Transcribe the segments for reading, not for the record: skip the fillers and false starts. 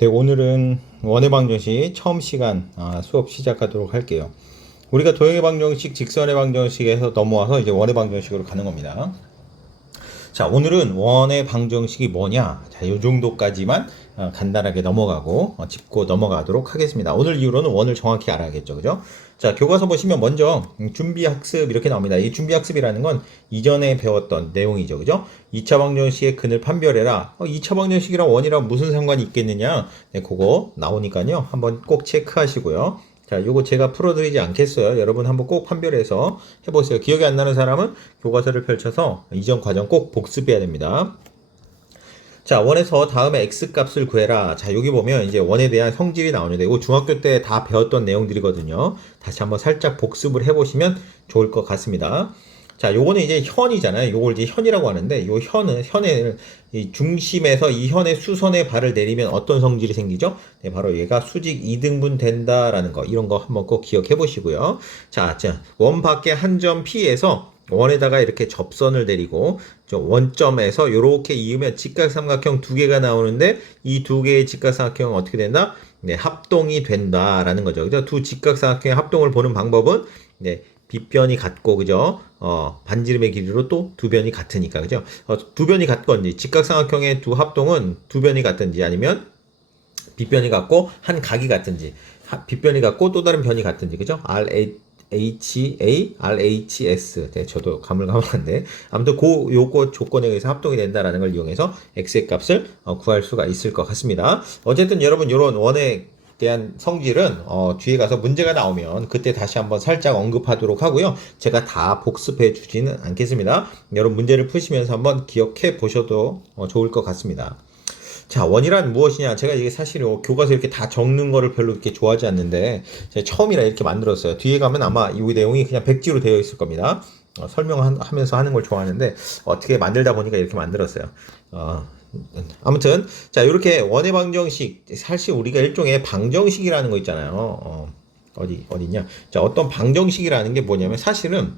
네, 오늘은 원의 방정식 처음 시간 수업 시작하도록 할게요. 우리가 도형의 방정식, 직선의 방정식에서 넘어와서 이제 원의 방정식으로 가는 겁니다. 자, 오늘은 원의 방정식이 뭐냐? 자, 요 정도까지만 간단하게 넘어가고 짚고 넘어가도록 하겠습니다. 오늘 이후로는 원을 정확히 알아야겠죠, 그죠? 자, 교과서 보시면 먼저 준비학습 이렇게 나옵니다. 이 준비학습이라는 건 이전에 배웠던 내용이죠, 그죠? 2차 방정식의 근을 판별해라. 2차 방정식이랑 원이랑 무슨 상관이 있겠느냐? 네, 그거 나오니까요. 한번 꼭 체크하시고요. 자, 요거 제가 풀어드리지 않겠어요. 여러분 한번 꼭 판별해서 해보세요. 기억이 안 나는 사람은 교과서를 펼쳐서 이전 과정 꼭 복습해야 됩니다. 자, 원에서 다음에 x값을 구해라. 자, 여기 보면 이제 원에 대한 성질이 나오는데 이거 중학교 때 다 배웠던 내용들이거든요. 다시 한번 살짝 복습을 해보시면 좋을 것 같습니다. 자, 요거는 이제 현이잖아요. 요걸 이제 현이라고 하는데, 요 현을 이 중심에서 이 현의 수선에 발을 내리면 어떤 성질이 생기죠? 네, 바로 얘가 수직 2등분 된다라는 거, 이런 거 한번 꼭 기억해 보시고요. 자, 원 밖에 한 점 P에서 원에다가 이렇게 접선을 내리고, 원점에서 이렇게 이으면 직각삼각형 두 개가 나오는데, 이 두 개의 직각삼각형은 어떻게 된다? 네, 합동이 된다라는 거죠. 그죠? 두 직각삼각형의 합동을 보는 방법은, 네, 빗변이 같고, 그죠? 반지름의 길이로 또 두 변이 같으니까, 그죠? 두 변이 같건지, 직각삼각형의 두 합동은 두 변이 같든지, 아니면 빗변이 같고, 한 각이 같든지, 빗변이 같고, 또 다른 변이 같든지, 그죠? RHA, RHS. 네, 저도 가물가물한데. 아무튼, 요거 조건에 의해서 합동이 된다라는 걸 이용해서 x의 값을 구할 수가 있을 것 같습니다. 어쨌든 여러분, 요런 원의 대한 성질은 뒤에 가서 문제가 나오면 그때 다시 한번 살짝 언급하도록 하고요. 제가 다 복습해 주지는 않겠습니다. 여러분 문제를 푸시면서 한번 기억해 보셔도 좋을 것 같습니다. 자, 원이란 무엇이냐? 제가 이게 사실 교과서 이렇게 다 적는 거를 별로 이렇게 좋아하지 않는데 제가 처음이라 이렇게 만들었어요. 뒤에 가면 아마 이 내용이 그냥 백지로 되어 있을 겁니다. 설명하면서 하는 걸 좋아하는데 어떻게 만들다 보니까 이렇게 만들었어요. 아무튼 자, 이렇게 원의 방정식, 사실 우리가 일종의 방정식이라는 거 있잖아요. 어디냐? 자, 어떤 방정식이라는 게 뭐냐면 사실은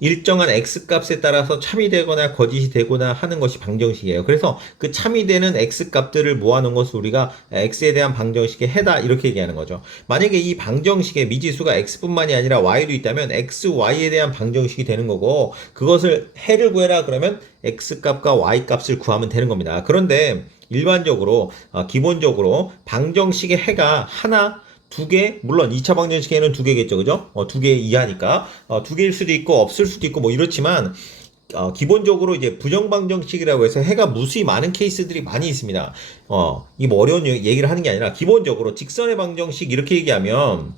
일정한 x값에 따라서 참이 되거나 거짓이 되거나 하는 것이 방정식이에요. 그래서 그 참이 되는 x값들을 모아놓은 것을 우리가 x에 대한 방정식의 해다, 이렇게 얘기하는 거죠. 만약에 이 방정식에 미지수가 x뿐만이 아니라 y도 있다면 x, y에 대한 방정식이 되는 거고, 그것을 해를 구해라 그러면 x값과 y값을 구하면 되는 겁니다. 그런데 일반적으로 기본적으로 방정식의 해가 하나, 두 개, 물론 2차 방정식에는 두 개겠죠, 그죠? 두 개 이하니까 두 개일 수도 있고 없을 수도 있고 뭐 이렇지만 기본적으로 이제 부정방정식이라고 해서 해가 무수히 많은 케이스들이 많이 있습니다. 이 뭐 어려운 얘기를 하는 게 아니라 기본적으로 직선의 방정식 이렇게 얘기하면,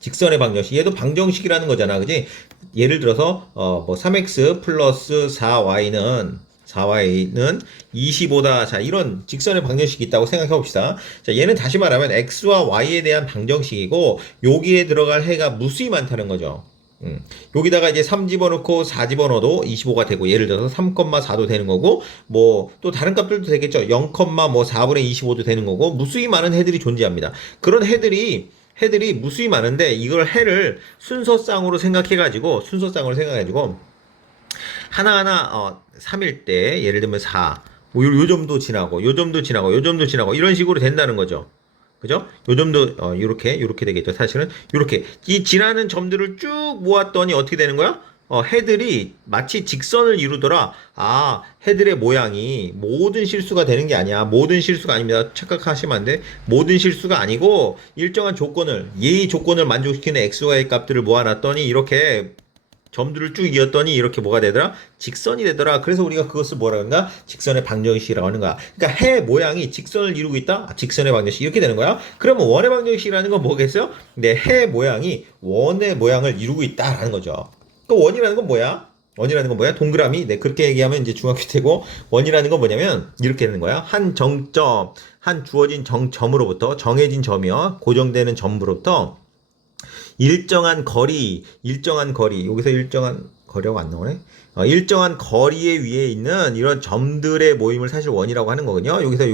직선의 방정식, 얘도 방정식이라는 거잖아, 그지? 예를 들어서 뭐 3x 플러스 4y는 25다. 자, 이런 직선의 방정식이 있다고 생각해 봅시다. 자, 얘는 다시 말하면 x와 y에 대한 방정식이고, 여기에 들어갈 해가 무수히 많다는 거죠. 여기다가 이제 3 집어넣고 4 집어넣어도 25가 되고, 예를 들어서 3,4도 되는 거고, 뭐 또 다른 값들도 되겠죠. 0, 뭐 4분의 25도 되는 거고, 무수히 많은 해들이 존재합니다. 그런 해들이 무수히 많은데, 이걸 해를 순서상으로 생각해가지고 하나하나 3일 때 예를 들면 4, 뭐 요 점도 지나고 요 점도 지나고 요 점도 지나고 이런 식으로 된다는 거죠. 그죠? 요 점도 요렇게 되겠죠. 사실은 요렇게 이 지나는 점들을 쭉 모았더니 어떻게 되는 거야? 해들이 마치 직선을 이루더라. 해들의 모양이 모든 실수가 되는 게 아니야. 모든 실수가 아닙니다. 착각하시면 안 돼. 모든 실수가 아니고 일정한 조건을, 예의 조건을 만족시키는 xy의 값들을 모아놨더니 이렇게 점들을 쭉 이었더니 이렇게 뭐가 되더라? 직선이 되더라. 그래서 우리가 그것을 뭐라 그런가? 직선의 방정식이라고 하는 거야. 그러니까 해 모양이 직선을 이루고 있다? 직선의 방정식, 이렇게 되는 거야. 그러면 원의 방정식이라는 건 뭐겠어요? 네, 해 모양이 원의 모양을 이루고 있다라는 거죠. 또 원이라는 건 뭐야? 동그라미. 네, 그렇게 얘기하면 이제 중학교 때고, 원이라는 건 뭐냐면 이렇게 되는 거야. 한 정점, 한 주어진 점으로부터, 정해진 점이요, 고정되는 점으로부터 일정한 거리, 여기서 일정한 거리라고 안 나오네? 일정한 거리에 위에 있는 이런 점들의 모임을 사실 원이라고 하는 거거든요. 여기서,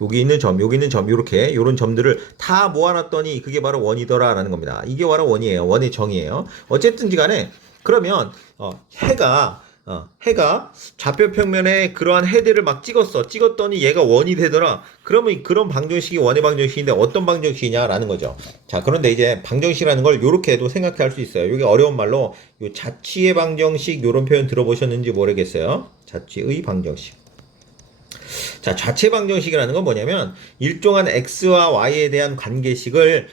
여기 있는 점, 요렇게, 요런 점들을 다 모아놨더니 그게 바로 원이더라라는 겁니다. 이게 바로 원이에요. 원의 정의예요. 어쨌든지 간에, 그러면, 해가 해가 좌표 평면에 그러한 헤드를 막 찍었더니 얘가 원이 되더라. 그러면 그런 방정식이 원의 방정식인데 어떤 방정식이냐라는 거죠. 자, 그런데 이제 방정식이라는 걸 요렇게도 생각할 수 있어요. 이게 어려운 말로 요 자취의 방정식 요런 표현 들어보셨는지 모르겠어요. 자취의 방정식. 자, 자체 방정식이라는 건 뭐냐면 일정한 x와 y에 대한 관계식을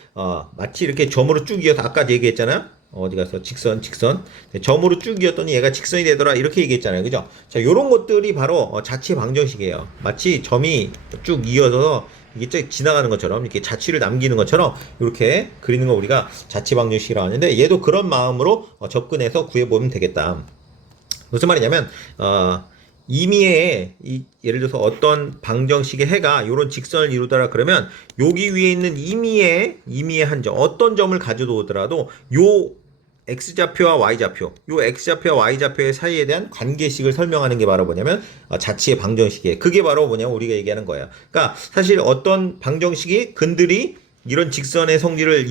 마치 이렇게 점으로 쭉 이어서 아까 얘기했잖아요. 어디 가서 직선 점으로 쭉 이었더니 얘가 직선이 되더라 이렇게 얘기했잖아요. 그죠? 자, 요런 것들이 바로 자체 방정식이에요. 마치 점이 쭉 이어서 이게 쭉 지나가는 것처럼 이렇게 자취를 남기는 것처럼 이렇게 그리는 거 우리가 자체 방정식이라고 하는데 얘도 그런 마음으로 접근해서 구해보면 되겠다. 무슨 말이냐면 임의의 예를 들어서 어떤 방정식의 해가 이런 직선을 이루더라 그러면 여기 위에 있는 임의의 한 점 어떤 점을 가져도 오더라도 요 x좌표와 y좌표 요 x좌표와 y좌표의 사이에 대한 관계식을 설명하는 게 바로 뭐냐면 자취의 방정식이에요. 그게 바로 뭐냐면 우리가 얘기하는 거예요. 그러니까 사실 어떤 방정식이 근들이 이런 직선의 성질을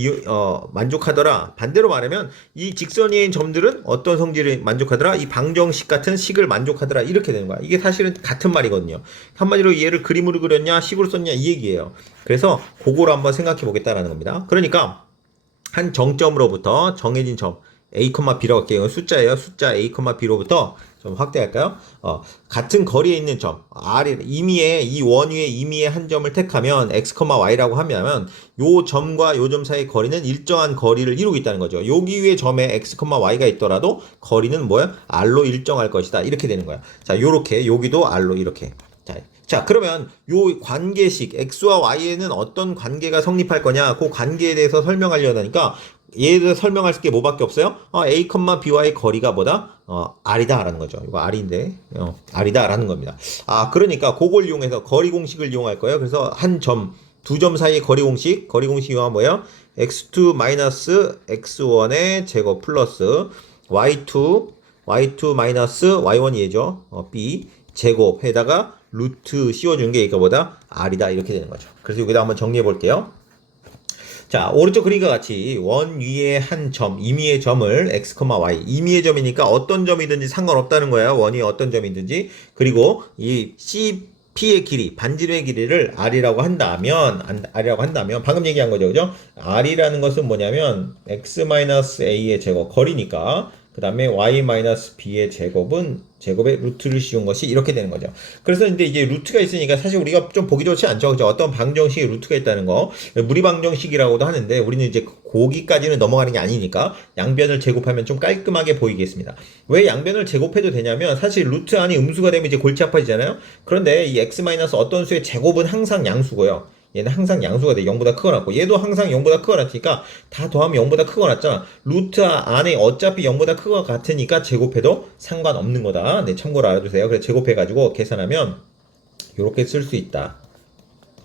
만족하더라. 반대로 말하면 이 직선 위인 점들은 어떤 성질을 만족하더라? 이 방정식 같은 식을 만족하더라. 이렇게 되는 거야. 이게 사실은 같은 말이거든요. 한마디로 얘를 그림으로 그렸냐 식으로 썼냐 이 얘기예요. 그래서 그거를 한번 생각해 보겠다라는 겁니다. 그러니까 한 정점으로부터 정해진 점 a, b라고 할게요. 숫자예요. 숫자 a, b로부터 좀 확대할까요? 같은 거리에 있는 점, 이 원위의 임의의 한 점을 택하면 x, y라고 하면 요 점과 요 점 사이의 거리는 일정한 거리를 이루고 있다는 거죠. 여기 위에 점에 x, y가 있더라도 거리는 뭐야? r로 일정할 것이다. 이렇게 되는 거야. 자, 요렇게 여기도 r로 이렇게. 자, 그러면 요 관계식 x와 y에는 어떤 관계가 성립할 거냐? 그 관계에 대해서 설명하려고 하니까 얘에 대해서 설명할 게 뭐밖에 없어요? a, b와의 거리가 뭐다? r이다 라는 거죠. 이거 r인데 r이다 라는 겁니다. 그러니까 그걸 이용해서 거리 공식을 이용할 거예요. 그래서 한 점, 두 점 사이의 거리 공식 이용하면 뭐예요? x2 마이너스 x1의 제곱 플러스 y2 마이너스 y1이 얘죠. b 제곱에다가 루트 씌워준 게 이거보다 r이다 이렇게 되는 거죠. 그래서 여기다 한번 정리해 볼게요. 자, 오른쪽 그림과 같이 원 위에 한 점, 임의의 점을 x, y, 임의의 점이니까 어떤 점이든지 상관없다는 거예요. 원이 어떤 점이든지. 그리고 이 CP의 길이, 반지름의 길이를 r이라고 한다면 방금 얘기한 거죠. 그죠? r이라는 것은 뭐냐면 x-a의 제곱, 거리니까 그 다음에 y-b의 제곱의 루트를 씌운 것이 이렇게 되는 거죠. 그래서 이제 루트가 있으니까 사실 우리가 좀 보기 좋지 않죠. 그죠? 어떤 방정식에 루트가 있다는 거. 무리 방정식이라고도 하는데 우리는 이제 거기까지는 넘어가는 게 아니니까 양변을 제곱하면 좀 깔끔하게 보이겠습니다. 왜 양변을 제곱해도 되냐면 사실 루트 안이 음수가 되면 이제 골치 아파지잖아요. 그런데 이 x- 어떤 수의 제곱은 항상 양수고요. 얘는 항상 양수가 돼. 0보다 크거나 같고 얘도 항상 0보다 크거나 같으니까 다 더하면 0보다 크거나 같잖아. 루트 안에 어차피 0보다 크거나 같으니까 제곱해도 상관없는 거다. 네, 참고로 알아두세요. 그래서 제곱해가지고 계산하면 이렇게 쓸 수 있다.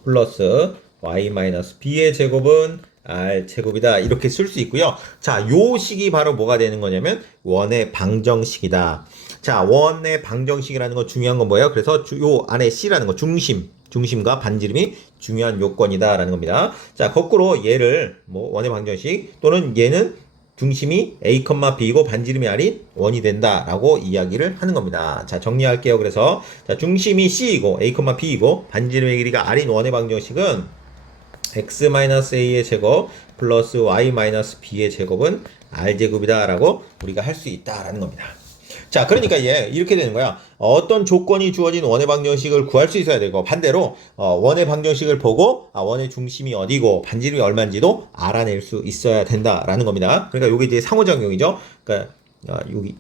플러스 y-b의 제곱은 r 제곱이다. 이렇게 쓸 수 있고요. 자, 요 식이 바로 뭐가 되는 거냐면 원의 방정식이다. 자, 원의 방정식이라는 건 중요한 건 뭐예요? 그래서 요 안에 c라는 거 중심과 반지름이 중요한 요건이다 라는 겁니다. 자, 거꾸로 얘를 원의 방정식 또는 얘는 중심이 a, b이고 반지름이 r이 원이 된다 라고 이야기를 하는 겁니다. 자, 정리할게요. 그래서 자, 중심이 c이고 a, b이고 반지름의 길이가 r인 원의 방정식은 x-a의 제곱 플러스 y-b의 제곱은 r제곱이다 라고 우리가 할 수 있다 라는 겁니다. 자, 그러니까 이렇게 되는 거야. 어떤 조건이 주어진 원의 방정식을 구할 수 있어야 되고 반대로 원의 방정식을 보고 원의 중심이 어디고 반지름이 얼마인지도 알아낼 수 있어야 된다라는 겁니다. 그러니까 이게 이제 상호작용이죠. 그러니까 여기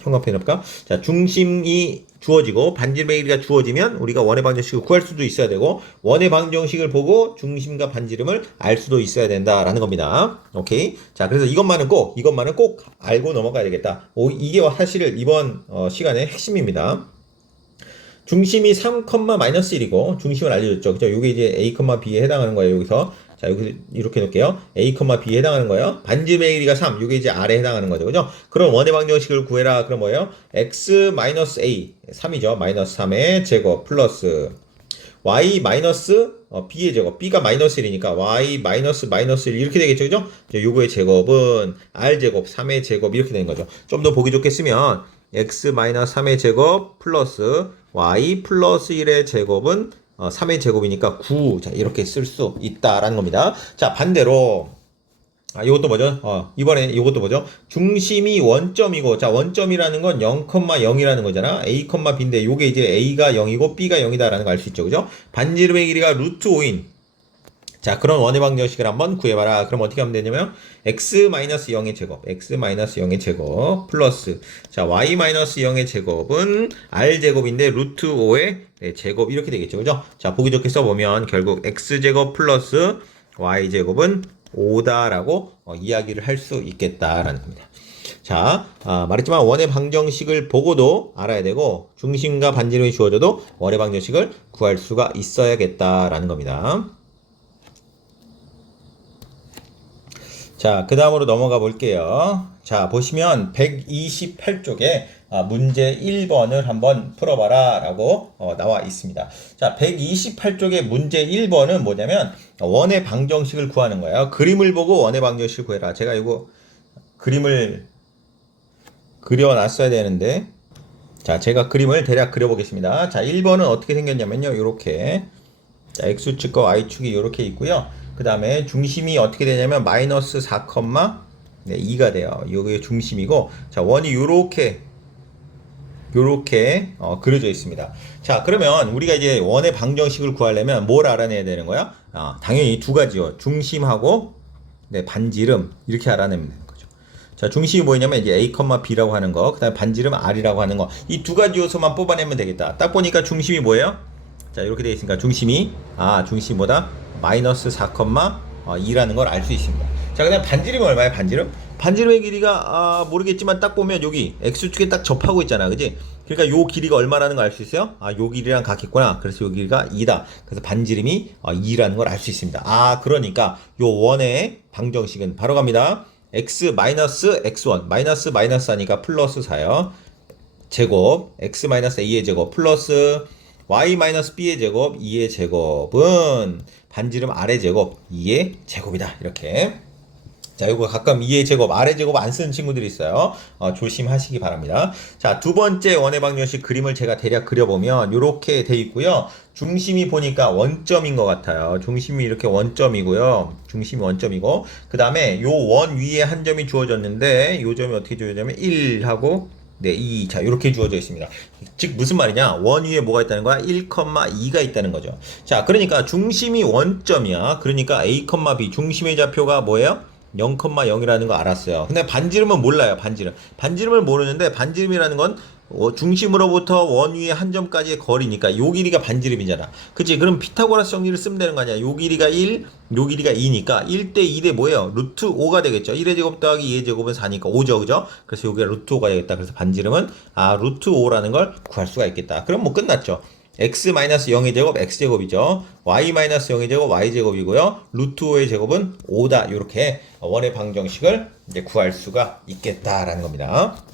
형광펜 해볼까? 자, 중심이 주어지고 반지름의 길이가 주어지면 우리가 원의 방정식을 구할 수도 있어야 되고 원의 방정식을 보고 중심과 반지름을 알 수도 있어야 된다라는 겁니다. 오케이. 자, 그래서 이것만은 꼭 알고 넘어가야 되겠다. 이게 사실 이번 시간의 핵심입니다. 중심이 3,-1이고 중심을 알려줬죠. 그죠? 이게 이제 a, b에 해당하는 거예요. 여기서. 자, 여기 이렇게 놓을게요. a, b에 해당하는 거예요. 반지름의 길이가 3. 이게 이제 r에 해당하는 거죠. 그죠? 그럼 원의 방정식을 구해라. 그럼 뭐예요? x-a 3이죠. 마이너스 3의 제곱 플러스 y-b의 제곱. b가 마이너스 1이니까 y-1 이렇게 되겠죠. 그죠? 요거의 제곱은 r제곱 3의 제곱 이렇게 되는 거죠. 좀 더 보기 좋게 쓰면 x 마이너스 3의 제곱 플러스 y 플러스 1의 제곱은 3의 제곱이니까 9. 자, 이렇게 쓸 수 있다라는 겁니다. 자, 반대로 이것도 뭐죠? 이번에 이것도 뭐죠? 중심이 원점이고, 자, 원점이라는 건 0,0이라는 거잖아. a, b인데, 요게 이제 a가 0이고, b가 0이다라는 거 알 수 있죠. 그죠? 반지름의 길이가 루트 5인. 자, 그런 원의 방정식을 한번 구해봐라. 그럼 어떻게 하면 되냐면, x-0의 제곱, x-0의 제곱, 플러스, 자, y-0의 제곱은 r제곱인데, 루트 5의 제곱, 이렇게 되겠죠. 그죠? 자, 보기 좋게 써보면, 결국 x제곱 플러스 y제곱은 5다라고 이야기를 할 수 있겠다라는 겁니다. 자, 말했지만 원의 방정식을 보고도 알아야 되고 중심과 반지름이 주어져도 원의 방정식을 구할 수가 있어야겠다라는 겁니다. 자, 그 다음으로 넘어가 볼게요. 자, 보시면 128쪽에 문제 1번을 한번 풀어봐라 라고 나와 있습니다. 자, 128쪽의 문제 1번은 뭐냐면 원의 방정식을 구하는 거예요. 그림을 보고 원의 방정식을 구해라. 제가 이거 그림을 그려놨어야 되는데, 자, 제가 그림을 대략 그려보겠습니다. 자, 1번은 어떻게 생겼냐면요, 요렇게. 자, x축과 y축이 요렇게 있고요. 그 다음에 중심이 어떻게 되냐면 마이너스 4,2가 돼요. 요게 중심이고, 자, 원이 요렇게 그려져 있습니다. 자, 그러면 우리가 이제 원의 방정식을 구하려면 뭘 알아내야 되는 거야? 당연히 두 가지요. 중심하고 반지름, 이렇게 알아내면 되는 거죠. 자, 중심이 뭐냐면 이제 a, b라고 하는 거, 그 다음에 반지름 r이라고 하는 거, 이 두 가지 요소만 뽑아내면 되겠다. 딱 보니까 중심이 뭐예요? 자, 이렇게 되어 있으니까 중심이 뭐다? 마이너스 4,2라는 걸 알 수 있습니다. 자, 그 다음 반지름이 얼마야? 반지름의 길이가 모르겠지만 딱 보면 여기 x축에 딱 접하고 있잖아, 그지? 그러니까 요 길이가 얼마라는 걸 알 수 있어요? 요 길이랑 같겠구나. 그래서 요 길이가 2다. 그래서 반지름이 2라는 걸 알 수 있습니다. 그러니까 요 원의 방정식은 바로 갑니다. x 마이너스 x1 마이너스 하니까 플러스 4요. 제곱 x 마이너스 a의 제곱 플러스 y 마이너스 b의 제곱 2의 제곱은 반지름 r의 제곱 2의 제곱이다. 이렇게. 자, 이거 가끔 2의 제곱, r의 제곱 안 쓰는 친구들이 있어요. 조심하시기 바랍니다. 자, 두 번째 원의 방정식 그림을 제가 대략 그려보면 이렇게 돼 있고요. 중심이 보니까 원점인 것 같아요. 중심이 이렇게 원점이고요. 중심이 원점이고, 그 다음에 요 원 위에 한 점이 주어졌는데, 요 점이 어떻게 주어졌냐면 1하고 2. 자, 이렇게 주어져 있습니다. 즉, 무슨 말이냐? 원 위에 뭐가 있다는 거야? 1,2가 있다는 거죠. 자, 그러니까 중심이 원점이야. 그러니까 a, b. 중심의 좌표가 뭐예요? 0,0이라는 거 알았어요. 근데 반지름은 몰라요. 반지름을 모르는데, 반지름이라는 건 중심으로부터 원 위에 한 점까지의 거리니까 요 길이가 반지름이잖아. 그치? 그럼 피타고라스 정리를 쓰면 되는 거 아니야? 요 길이가 1, 요 길이가 2니까 1대 2대 뭐예요? 루트 5가 되겠죠. 1의 제곱 더하기 2의 제곱은 4니까 5죠. 그죠? 그래서 요게 루트 5가 되겠다. 그래서 반지름은 루트 5라는 걸 구할 수가 있겠다. 그럼 뭐 끝났죠. x-0의 제곱 x제곱이죠. y-0의 제곱 y제곱이고요. 루트 5의 제곱은 5다. 이렇게 원의 방정식을 이제 구할 수가 있겠다라는 겁니다.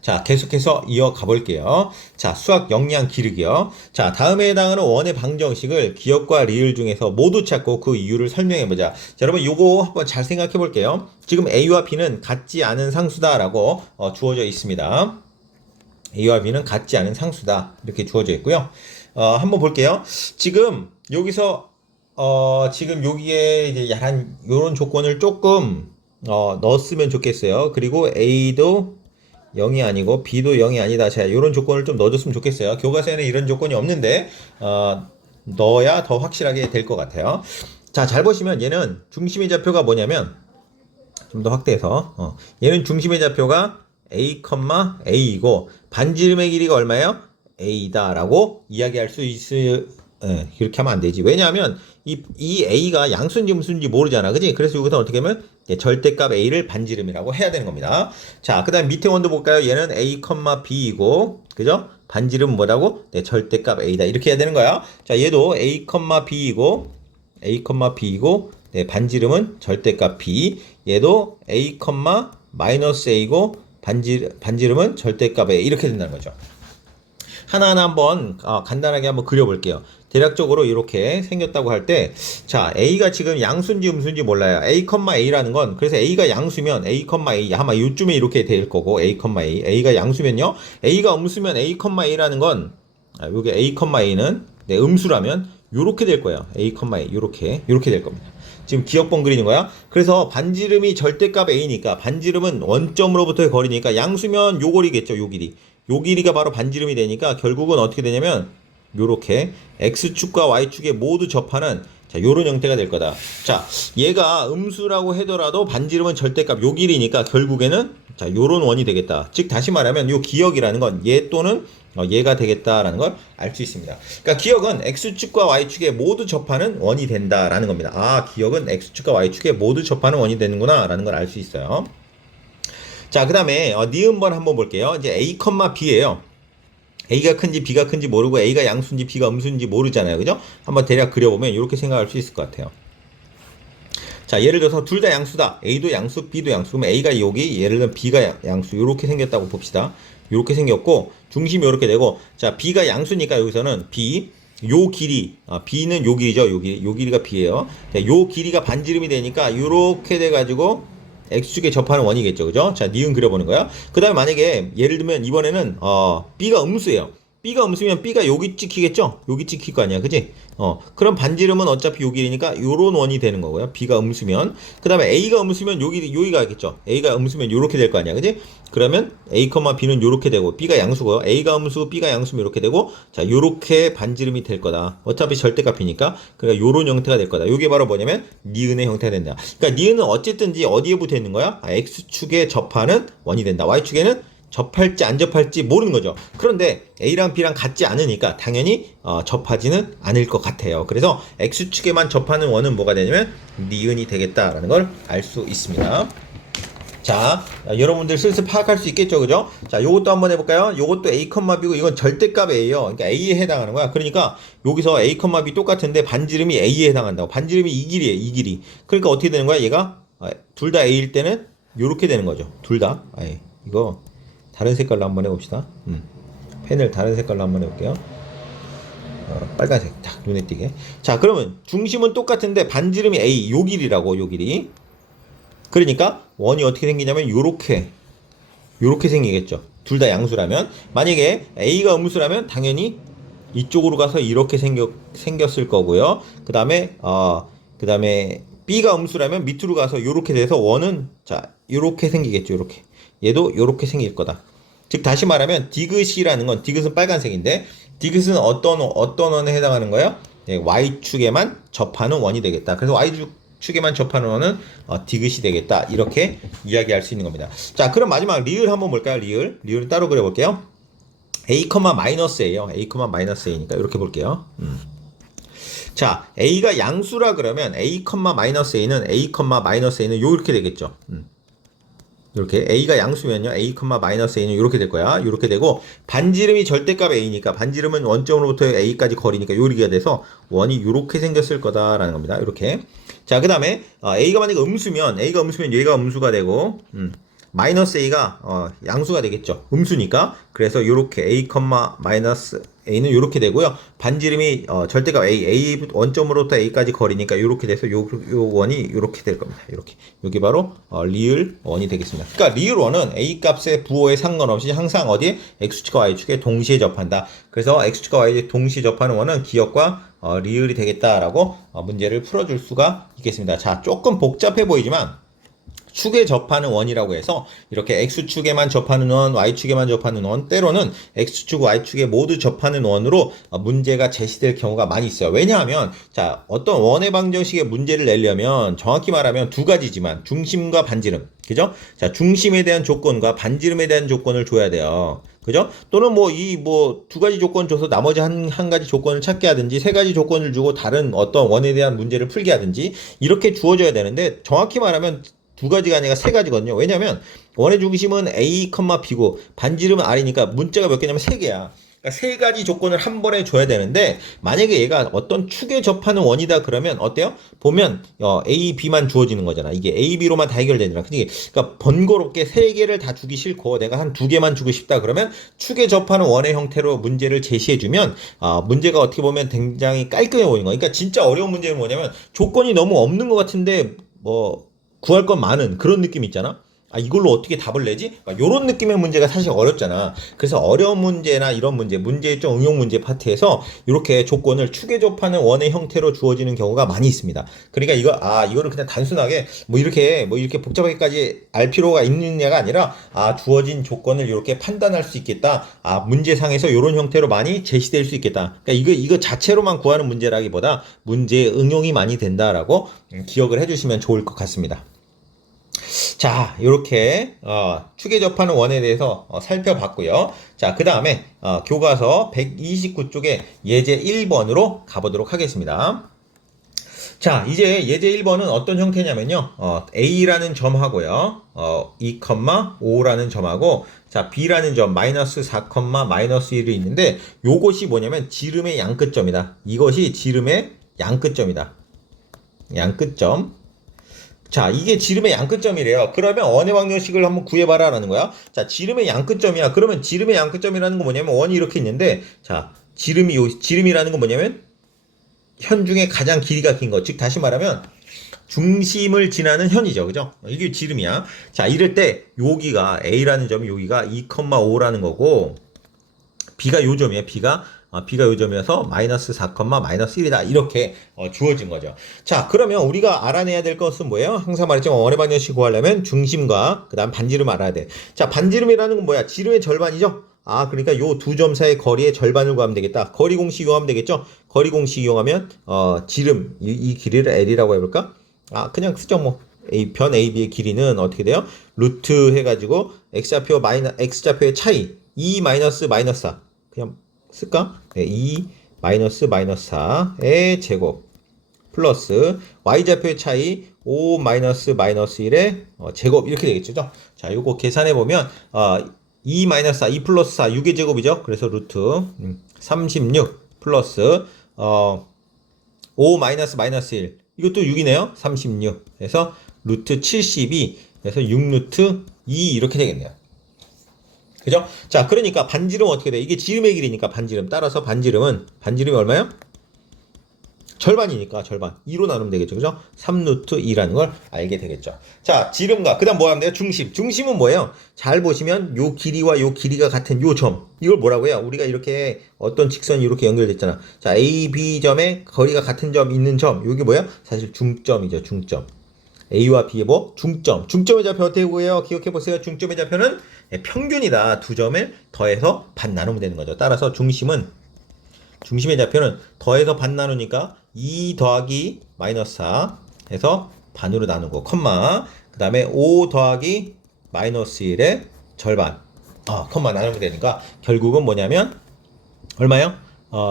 자, 계속해서 이어가 볼게요. 자, 수학 역량 기르기요. 자, 다음에 해당하는 원의 방정식을 기억과 리을 중에서 모두 찾고 그 이유를 설명해보자. 자, 여러분 요거 한번 잘 생각해 볼게요. 지금 A와 B는 같지 않은 상수다라고 주어져 있습니다. A와 B는 같지 않은 상수다. 이렇게 주어져 있고요. 한번 볼게요. 지금 여기서 지금 여기에 이제 한 요런 조건을 조금 넣었으면 좋겠어요. 그리고 A도 0이 아니고 B도 0이 아니다. 자, 이런 조건을 좀 넣어줬으면 좋겠어요. 교과서에는 이런 조건이 없는데 넣어야 더 확실하게 될 것 같아요. 자, 잘 보시면 얘는 중심의 좌표가 뭐냐면 좀 더 확대해서 얘는 중심의 좌표가 a, a이고 반지름의 길이가 얼마예요? a다 라고 이야기할 수 이렇게 하면 안 되지. 왜냐하면 이 a가 양수인지 음수인지 모르잖아, 그지? 그래서 여기서 어떻게 하면 절대값 a를 반지름이라고 해야 되는 겁니다. 자, 그 다음 밑에 원도 볼까요? 얘는 a, b이고, 그죠? 반지름 뭐라고? 절대값 a다. 이렇게 해야 되는 거야. 자, 얘도 a, b이고, 반지름은 절대값 b. 얘도 a, 마이너스 a고, 반지름은 절대값 a. 이렇게 된다는 거죠. 하나하나 한번 간단하게 한번 그려볼게요. 대략적으로 이렇게 생겼다고 할 때, 자, A가 지금 양수인지 음수인지 몰라요. A,A라는 건, 그래서 A가 양수면 A, 아마 요쯤에 이렇게 될 거고, A, A가 양수면요. A가 음수면 A,A라는 건, 요게 A,A는 네, 음수라면 요렇게 될 거예요. A, A, 요렇게 될 겁니다. 지금 기억번 그리는 거야. 그래서 반지름이 절대값 A니까, 반지름은 원점으로부터의 거리니까 양수면 요 거리겠죠, 요 길이. 요 길이가 바로 반지름이 되니까 결국은 어떻게 되냐면 요렇게 X축과 Y축에 모두 접하는 자, 요런 형태가 될 거다. 자, 얘가 음수라고 하더라도 반지름은 절대값 요 길이니까 결국에는 자, 요런 원이 되겠다. 즉 다시 말하면 요 기억이라는 건 얘 또는 얘가 되겠다라는 걸 알 수 있습니다. 그러니까 기억은 X축과 Y축에 모두 접하는 원이 된다라는 겁니다. 아, 기억은 X축과 Y축에 모두 접하는 원이 되는구나라는 걸 알 수 있어요. 자, 그 다음에 니은번 한번 볼게요. 이제 A, B예요. A가 큰지 B가 큰지 모르고 A가 양수인지 B가 음수인지 모르잖아요. 그죠? 한번 대략 그려보면 이렇게 생각할 수 있을 것 같아요. 자, 예를 들어서 둘 다 양수다. A도 양수, B도 양수. 그러면 A가 여기, 예를 들면 B가 양수. 이렇게 생겼다고 봅시다. 이렇게 생겼고 중심이 이렇게 되고, 자, B가 양수니까 여기서는 B, 요 길이, B는 요 길이죠. 요 길이가 B예요. 자, 요 길이가 반지름이 되니까 이렇게 돼가지고 X축에 접하는 원이겠죠. 그죠? 자, 니은 그려보는 거야. 그 다음에 만약에, 예를 들면 이번에는, B가 음수예요. B가 음수면 B가 여기 찍히겠죠? 여기 찍힐 거 아니야. 그지? 그럼 반지름은 어차피 요 길이니까 요런 원이 되는 거고요. B가 음수면. 그 다음에 A가 음수면 여기가 있겠죠? A가 음수면 요렇게 될 거 아니야. 그지? 그러면 A, B는 요렇게 되고, B가 양수고요. A가 음수, B가 양수면 요렇게 되고, 자, 요렇게 반지름이 될 거다. 어차피 절대값이니까. 그러니까 요런 형태가 될 거다. 요게 바로 뭐냐면, 니은의 형태가 된다. 그러니까 니은은 어쨌든지 어디에 붙어 있는 거야? X축에 접하는 원이 된다. Y축에는 접할지 안 접할지 모르는 거죠. 그런데 A랑 B랑 같지 않으니까 당연히 접하지는 않을 것 같아요. 그래서 X축에만 접하는 원은 뭐가 되냐면 니은이 되겠다라는 걸 알 수 있습니다. 자, 여러분들 슬슬 파악할 수 있겠죠, 그죠? 자, 요것도 한번 해볼까요? 요것도 A, B고 이건 절대값 A예요. 그러니까 A에 해당하는 거야. 그러니까 여기서 A, B 똑같은데 반지름이 A에 해당한다고. 반지름이 이 길이에요, 이 길이. 그러니까 어떻게 되는 거야? 얘가 둘 다 A일 때는 요렇게 되는 거죠. 둘 다. 이거 다른 색깔로 한번 해봅시다. 펜을 다른 색깔로 한번 해볼게요. 빨간색 딱 눈에 띄게. 자, 그러면 중심은 똑같은데 반지름이 A 요 길이라고, 요 길이. 그러니까 원이 어떻게 생기냐면 요렇게 생기겠죠. 둘 다 양수라면. 만약에 A가 음수라면 당연히 이쪽으로 가서 이렇게 생겼을 거고요. 그 다음에 B가 음수라면 밑으로 가서 요렇게 돼서 원은 자 요렇게 생기겠죠. 요렇게. 얘도 요렇게 생길 거다. 즉 다시 말하면 디귿이라는 건, 디귿은 빨간색인데 디귿은 어떤 원에 해당하는 거예요? Y축에만 접하는 원이 되겠다. 그래서 Y축에만 접하는 원은 디귿이 되겠다. 이렇게 이야기할 수 있는 겁니다. 자, 그럼 마지막 리을 한번 볼까요? 리을은 따로 그려볼게요. A,-A예요. A,-A니까 이렇게 볼게요. 자, A가 양수라 그러면 A,-A는 A,-A는 이렇게 되겠죠. 이렇게 A가 양수면요, A,-A는 이렇게 될 거야. 이렇게 되고 반지름이 절대값 A니까 반지름은 원점으로부터 A까지 거리니까 요리가 돼서 원이 이렇게 생겼을 거다라는 겁니다. 이렇게. 자, 그 다음에 A가 만약에 음수면 얘가 음수가 되고 A가 양수가 되겠죠. 음수니까. 그래서 요렇게 A,-A는 요렇게 되고요. 반지름이 절대값 A 원점으로부터 A까지 거리니까 요렇게 돼서 요 원이 요렇게 될 겁니다. 이렇게. 요게 바로 리을 원이 되겠습니다. 그러니까 리을 원은 A 값의 부호에 상관없이 항상 어디에 X축과 Y축에 동시에 접한다. 그래서 X축과 Y축에 동시에 접하는 원은 기억과 리을이 되겠다라고 문제를 풀어줄 수가 있겠습니다. 자, 조금 복잡해 보이지만 축에 접하는 원이라고 해서 이렇게 X축에만 접하는 원, Y축에만 접하는 원, 때로는 X축, Y축에 모두 접하는 원으로 문제가 제시될 경우가 많이 있어요. 왜냐하면 자, 어떤 원의 방정식의 문제를 내려면 정확히 말하면 두 가지지만 중심과 반지름, 그죠? 자, 중심에 대한 조건과 반지름에 대한 조건을 줘야 돼요. 그죠? 또는 두 가지 조건 줘서 나머지 한 가지 조건을 찾게 하든지 세 가지 조건을 주고 다른 어떤 원에 대한 문제를 풀게 하든지 이렇게 주어져야 되는데 정확히 말하면 두 가지가 아니라 세 가지거든요. 왜냐면 원의 중심은 A, B고 반지름은 R이니까 문자가 몇 개냐면 세 개야. 그러니까 세 가지 조건을 한 번에 줘야 되는데 만약에 얘가 어떤 축에 접하는 원이다 그러면 어때요? 보면 A, B만 주어지는 거잖아. 이게 A, B로만 다 해결되잖아. 그러니까 번거롭게 세 개를 다 주기 싫고 내가 한 두 개만 주고 싶다 그러면 축에 접하는 원의 형태로 문제를 제시해주면 문제가 어떻게 보면 굉장히 깔끔해 보이는 거야. 그러니까 진짜 어려운 문제는 뭐냐면 조건이 너무 없는 것 같은데 뭐 구할 건 많은 그런 느낌 있잖아. 이걸로 어떻게 답을 내지? 요런 느낌의 문제가 사실 어렵잖아. 그래서 어려운 문제나 이런 문제의 좀 응용 문제 파트에서 이렇게 조건을 축에 접하는 원의 형태로 주어지는 경우가 많이 있습니다. 그러니까 이거를 그냥 단순하게 뭐 이렇게 복잡하게까지 알 필요가 있느냐가 아니라, 주어진 조건을 이렇게 판단할 수 있겠다. 문제상에서 이런 형태로 많이 제시될 수 있겠다. 그러니까 이거 자체로만 구하는 문제라기보다 문제의 응용이 많이 된다라고 기억을 해주시면 좋을 것 같습니다. 자, 이렇게 축에 접하는 원에 대해서 살펴봤고요. 자, 그 다음에 교과서 129쪽에 예제 1번으로 가보도록 하겠습니다. 자, 이제 예제 1번은 어떤 형태냐면요. A라는 점하고요. 2,5라는 점하고, 자, B라는 점, 마이너스 4, 마이너스 1이 있는데, 요것이 뭐냐면 지름의 양끝점이다. 이것이 지름의 양끝점이다. 양끝점. 자, 이게 지름의 양끝점이래요. 그러면 원의 방정식을 한번 구해봐라 라는 거야. 자, 지름의 양끝점이야. 그러면 지름의 양끝점이라는 건 뭐냐면 원이 이렇게 있는데, 자, 지름이라는 건 뭐냐면 현 중에 가장 길이가 긴 거. 즉, 다시 말하면 중심을 지나는 현이죠. 그죠? 이게 지름이야. 자, 이럴 때 여기가 A라는 점이 여기가 2,5라는 거고, B가 요 점이에요. B가 요 점이어서 마이너스 4, 마이너스 1이다. 이렇게 주어진 거죠. 자, 그러면 우리가 알아내야 될 것은 뭐예요? 항상 말했지만 원의 방정식 구하려면 중심과 그 다음 반지름 알아야 돼. 자, 반지름이라는 건 뭐야? 지름의 절반이죠? 그러니까 요 두 점 사이의 거리의 절반을 구하면 되겠다. 거리 공식 이용하면 되겠죠? 거리 공식 이용하면 지름 이 길이를 L이라고 해볼까? 그냥 쓰죠 뭐. 변 AB의 길이는 어떻게 돼요? 루트 해가지고 X좌표의 차이 2 마이너스 4 그냥 쓸까? 네, 2 마이너스 4의 제곱 플러스 y좌표의 차이 5 마이너스 1의 제곱 이렇게 되겠죠. 자, 요거 계산해 보면 2 마이너스 4, 2 플러스 4, 6의 제곱이죠. 그래서 루트 36 플러스 5 마이너스 1 이것도 6이네요. 36 그래서 루트 72 그래서 6 루트 2 이렇게 되겠네요. 그죠? 자, 그러니까 반지름은 어떻게 돼? 이게 지름의 길이니까 반지름. 따라서 반지름이 얼마예요? 절반이니까 절반. 2로 나누면 되겠죠. 그죠? 3루트 2라는 걸 알게 되겠죠. 자, 지름과, 그 다음 뭐 하면 돼요? 중심. 중심은 뭐예요? 잘 보시면 요 길이와 요 길이가 같은 요 점. 이걸 뭐라고 해요? 우리가 이렇게 어떤 직선이 이렇게 연결됐잖아. 자, A, B 점에 거리가 같은 점 있는 점. 요게 뭐예요? 사실 중점이죠. 중점. A와 B의 뭐? 중점. 중점의 좌표 어떻게 구해요? 기억해보세요. 중점의 좌표는 평균이다. 두 점을 더해서 반 나누면 되는 거죠. 따라서 중심의 좌표는 더해서 반 나누니까 2 더하기 마이너스 4 해서 반으로 나누고 컴마 그 다음에 5 더하기 마이너스 1의 절반 컴마 나누면 되니까 결국은 뭐냐면 얼마요?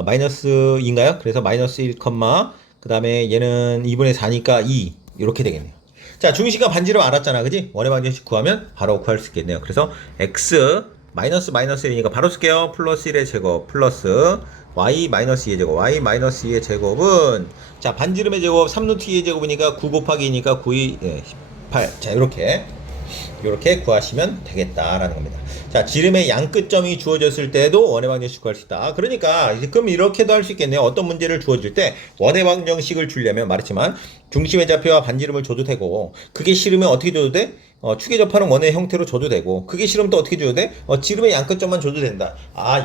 마이너스인가요? 그래서 마이너스 1 컴마 그 다음에 얘는 2분의 4니까 2 이렇게 되겠네요. 자, 중심과 반지름 알았잖아. 그지? 원의 방정식 구하면 바로 구할 수 있겠네요. 그래서 x 마이너스 1이니까 바로 쓸게요. 플러스 1의 제곱 플러스 y 마이너스 2의 제곱 y 마이너스 2의 제곱은 자, 반지름의 제곱 3루트 2의 제곱이니까 9 곱하기 2니까 9, 2, 18. 자, 이렇게 구하시면 되겠다라는 겁니다. 자, 지름의 양끝점이 주어졌을 때도 원의 방정식 구할 수 있다. 그러니까 이제 그럼 이렇게도 할 수 있겠네요. 어떤 문제를 주어질 때 원의 방정식을 주려면 말했지만 중심의 좌표와 반지름을 줘도 되고 그게 싫으면 어떻게 줘도 돼? 축에 접하는 원의 형태로 줘도 되고 그게 싫으면 또 어떻게 줘도 돼? 지름의 양끝점만 줘도 된다.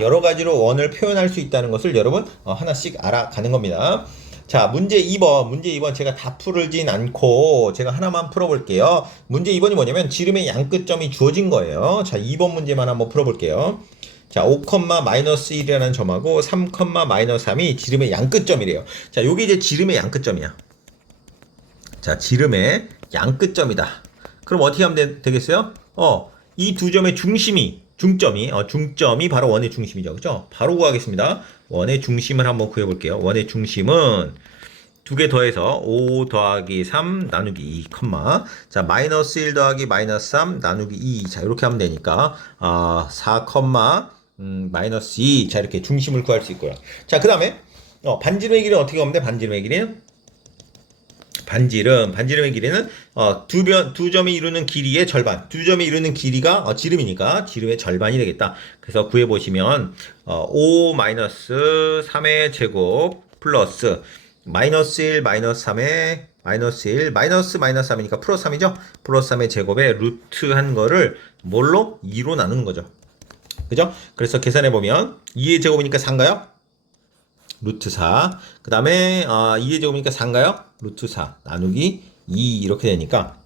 여러 가지로 원을 표현할 수 있다는 것을 여러분 하나씩 알아가는 겁니다. 자, 문제 2번 제가 다 풀진 않고 제가 하나만 풀어볼게요. 문제 2번이 뭐냐면 지름의 양끝점이 주어진 거예요. 자, 2번 문제만 한번 풀어볼게요. 자, 5, 마이너스 1이라는 점하고 3, 마이너스 3이 지름의 양끝점이래요. 자, 요게 이제 지름의 양끝점이야. 자, 지름의 양끝점이다. 그럼 어떻게 하면 되겠어요? 이 두 점의 중점이 바로 원의 중심이죠. 그죠? 바로 구하겠습니다. 원의 중심을 한번 구해볼게요. 원의 중심은 두 개 더해서 5 더하기 3 나누기 2, 자, 마이너스 1 더하기 마이너스 3 나누기 2. 자, 이렇게 하면 되니까, 4, 마이너스 2. 자, 이렇게 중심을 구할 수 있고요. 자, 그 다음에 반지름의 길이는 어떻게 하면 돼? 반지름의 길이는 반지름의 길이는 두 점이 이루는 길이의 절반. 두 점이 이루는 길이가 지름이니까 지름의 절반이 되겠다. 그래서 구해 보시면 5 마이너스 3의 제곱 플러스 마이너스 1 마이너스 3의 마이너스 1 마이너스 3이니까 플러스 3이죠. 플러스 3의 제곱에 루트 한 거를 뭘로? 2로 나누는 거죠. 그죠? 그래서 계산해 보면 2의 제곱이니까 4인가요? 루트 4. 그 다음에 2의 제곱이니까 4인가요? 루트 4 나누기 2 이렇게 되니까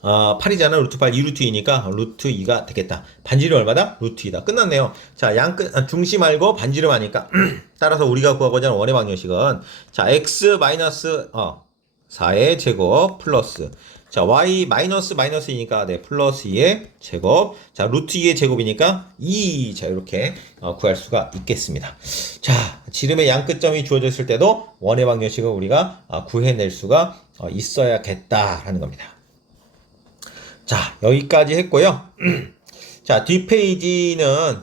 8이잖아. 루트 8 2루트 2니까 루트 2가 되겠다. 반지름 얼마다? 루트 2다. 끝났네요. 자, 중심 알고 반지름 하니까 따라서 우리가 구하고자 하는 원의 방정식은 자, x 마이너스 4의 제곱 플러스 자, y 마이너스이니까 네, 플러스 2의 제곱. 자, 루트 2의 제곱이니까 2. 자, 이렇게 구할 수가 있겠습니다. 자, 지름의 양끝점이 주어졌을 때도 원의 방정식을 우리가 구해낼 수가 있어야겠다라는 겁니다. 자, 여기까지 했고요. 자, 뒷페이지는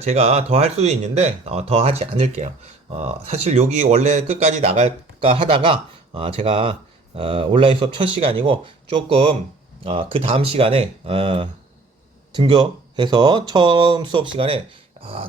제가 더 할 수도 있는데 더 하지 않을게요. 사실 여기 원래 끝까지 나갈까 하다가 제가 온라인 수업 첫 시간이고 조금 그 다음 시간에 등교해서 처음 수업 시간에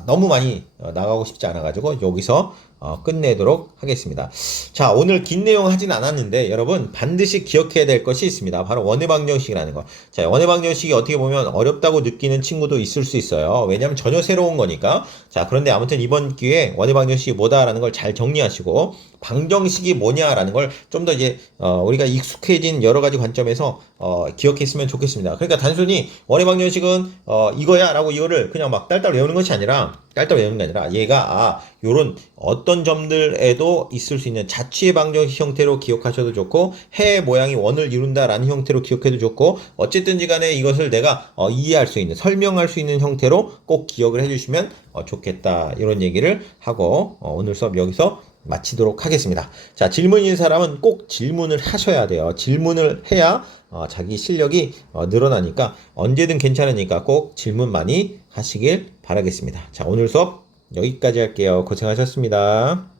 너무 많이 나가고 싶지 않아 가지고 여기서 끝내도록 하겠습니다. 자, 오늘 긴 내용 하진 않았는데 여러분 반드시 기억해야 될 것이 있습니다. 바로 원의 방정식이라는 거. 자, 원의 방정식이 어떻게 보면 어렵다고 느끼는 친구도 있을 수 있어요. 왜냐하면 전혀 새로운 거니까. 자, 그런데 아무튼 이번 기회에 원의 방정식이 뭐다라는 걸 잘 정리하시고 방정식이 뭐냐라는 걸 좀 더 이제 우리가 익숙해진 여러 가지 관점에서 기억했으면 좋겠습니다. 그러니까 단순히 원의 방정식은 이거야라고 이거를 그냥 막 딸딸 외우는 것이 아니라 얘가 요런 어떤 점들에도 있을 수 있는 자취의 방정식 형태로 기억하셔도 좋고 해 모양이 원을 이룬다라는 형태로 기억해도 좋고 어쨌든지 간에 이것을 내가 이해할 수 있는 설명할 수 있는 형태로 꼭 기억을 해주시면 좋겠다 이런 얘기를 하고 오늘 수업 여기서 마치도록 하겠습니다. 자, 질문 있는 사람은 꼭 질문을 하셔야 돼요. 질문을 해야 자기 실력이 늘어나니까 언제든 괜찮으니까 꼭 질문 많이 하시길 바라겠습니다. 자, 오늘 수업 여기까지 할게요. 고생하셨습니다.